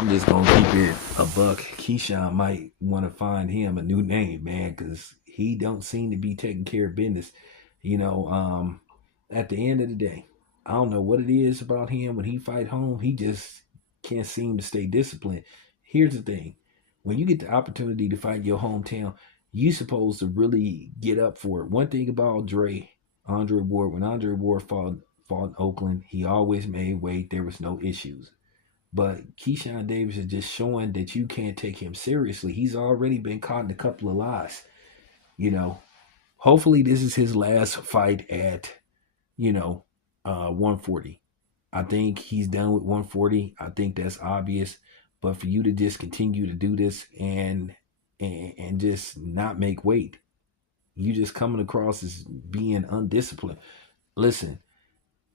I'm just gonna keep it a buck. Keyshawn might want to find him a new name, man, because he don't seem to be taking care of business. You know, at the end of the day, I don't know what it is about him. When he fight home, he just can't seem to stay disciplined. Here's the thing: when you get the opportunity to fight your hometown, you supposed to really get up for it. One thing about Andre Ward, when Andre Ward fought in Oakland, he always made weight. There was no issues. But Keyshawn Davis is just showing that you can't take him seriously. He's already been caught in a couple of lies. You know, hopefully this is his last fight at, you know, 140. I think he's done with 140. I think that's obvious. But for you to just continue to do this and just not make weight, you just coming across as being undisciplined. Listen,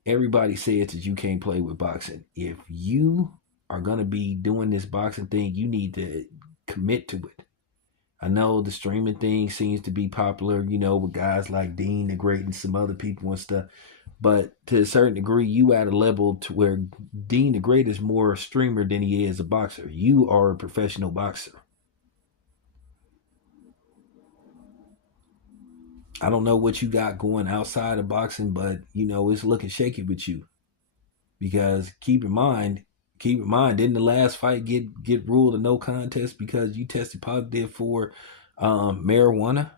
everybody says that you can't play with boxing. If you are going to be doing this boxing thing, you need to commit to it. I know the streaming thing seems to be popular, with guys like Dean the Great and some other people and stuff. But to a certain degree, you at a level to where Dean the Great is more a streamer than he is a boxer. You are a professional boxer. I don't know what you got going outside of boxing, but it's looking shaky with you. Because keep in mind, didn't the last fight get ruled a no contest because you tested positive for marijuana?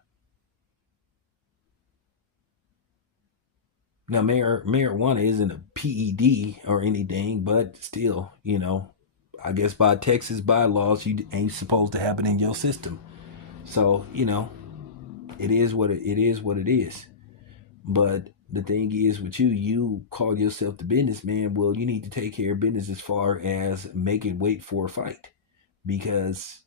Now, marijuana isn't a PED or anything, but still, I guess by Texas bylaws, you ain't supposed to have it in your system. So, it is what it is. But the thing is with you call yourself the businessman. Well, you need to take care of business as far as making weight for a fight. Because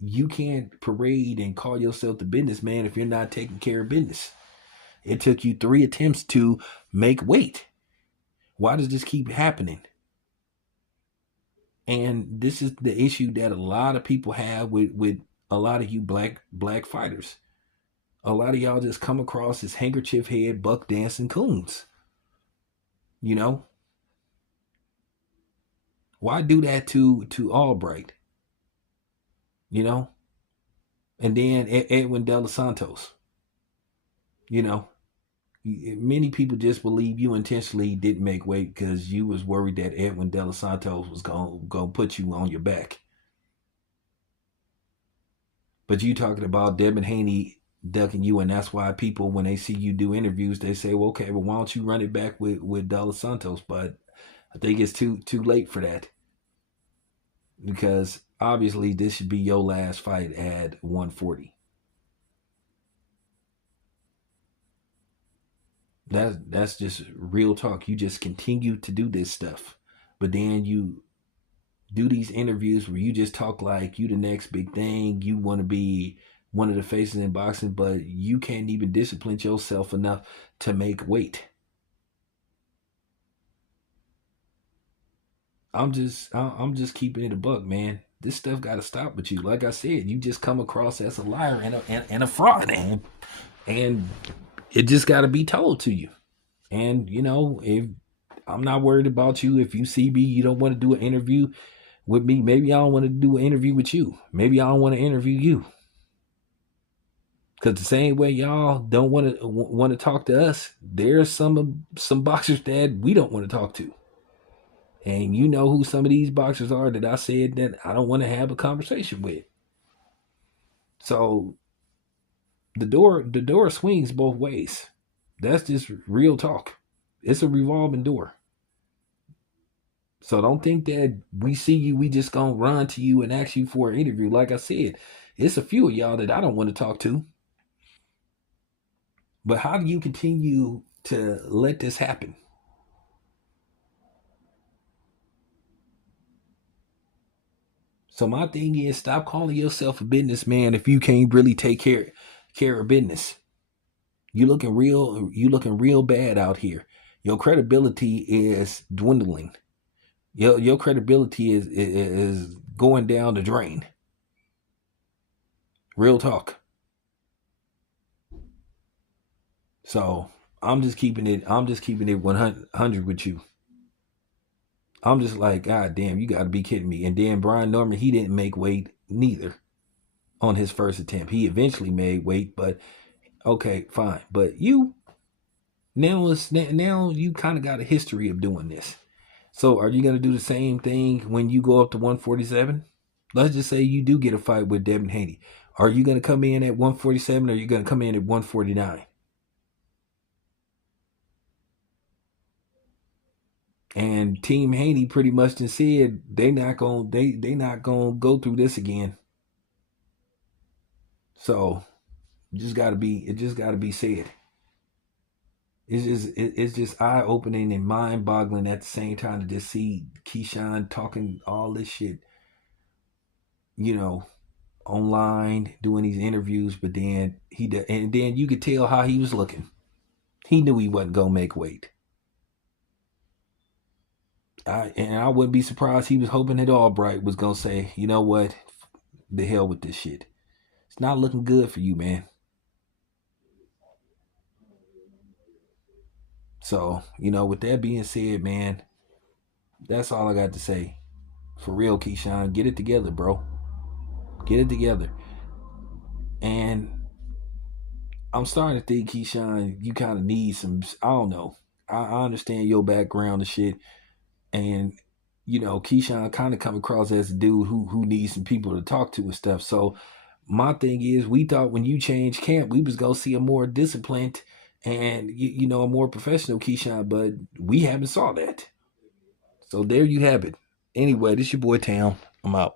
you can't parade and call yourself the businessman if you're not taking care of business. It took you 3 attempts to make weight. Why does this keep happening? And this is the issue that a lot of people have with a lot of you black fighters. A lot of y'all just come across as handkerchief head buck dancing coons. You know, why do that to Albright? You know, and then Edwin De Los Santos. You know, many people just believe you intentionally didn't make weight because you was worried that Edwin De Los Santos was gonna put you on your back. But you talking about Devin Haney ducking you, and that's why people, when they see you do interviews, they say, "Well, okay, well, why don't you run it back with De Los Santos?" But I think it's too late for that because obviously this should be your last fight at 140. That's just real talk. You just continue to do this stuff, but then you do these interviews where you just talk like you the next big thing. You want to be one of the faces in boxing, but you can't even discipline yourself enough to make weight. I'm just keeping it a buck, man. This stuff got to stop with you. Like I said, you just come across as a liar and a fraud, and it just got to be told to you. And if I'm not worried about you, if you see me, you don't want to do an interview with me. Maybe I don't want to do an interview with you. Maybe I don't want to interview you. Because the same way y'all don't want to talk to us, there's some boxers that we don't want to talk to, and you know who some of these boxers are that I said that I don't want to have a conversation with. So the door swings both ways. That's just real talk. It's a revolving door. So don't think that we see you, we just gonna run to you and ask you for an interview. Like I said, it's a few of y'all that I don't want to talk to. But how do you continue to let this happen? So my thing is, stop calling yourself a businessman if you can't really take care of business. You looking real bad out here. Your credibility is dwindling. Your credibility is going down the drain. Real talk. So I'm just keeping it 100 with you. I'm just like, God damn, you got to be kidding me. And then Brian Norman, he didn't make weight neither on his first attempt. He eventually made weight, but okay, fine. But now you kind of got a history of doing this. So are you going to do the same thing when you go up to 147? Let's just say you do get a fight with Devin Haney. Are you going to come in at 147 or are you going to come in at 149? And Team Haney pretty much done said they not gonna go through this again. So it just gotta be said. It's just eye opening and mind boggling at the same time to just see Keyshawn talking all this shit, you know, online doing these interviews, but then and then you could tell how he was looking. He knew he wasn't gonna make weight. I wouldn't be surprised he was hoping that Albright was gonna say, you know what, the hell with this shit. It's not looking good for you, man. So, with that being said, man, that's all I got to say. For real, Keyshawn, get it together, bro. Get it together. And I'm starting to think, Keyshawn, you kind of need some, I don't know. I understand your background and shit. And, Keyshawn kind of come across as a dude who needs some people to talk to and stuff. So my thing is, we thought when you changed camp, we was going to see a more disciplined and, a more professional Keyshawn, but we haven't saw that. So there you have it. Anyway, this your boy Town. I'm out.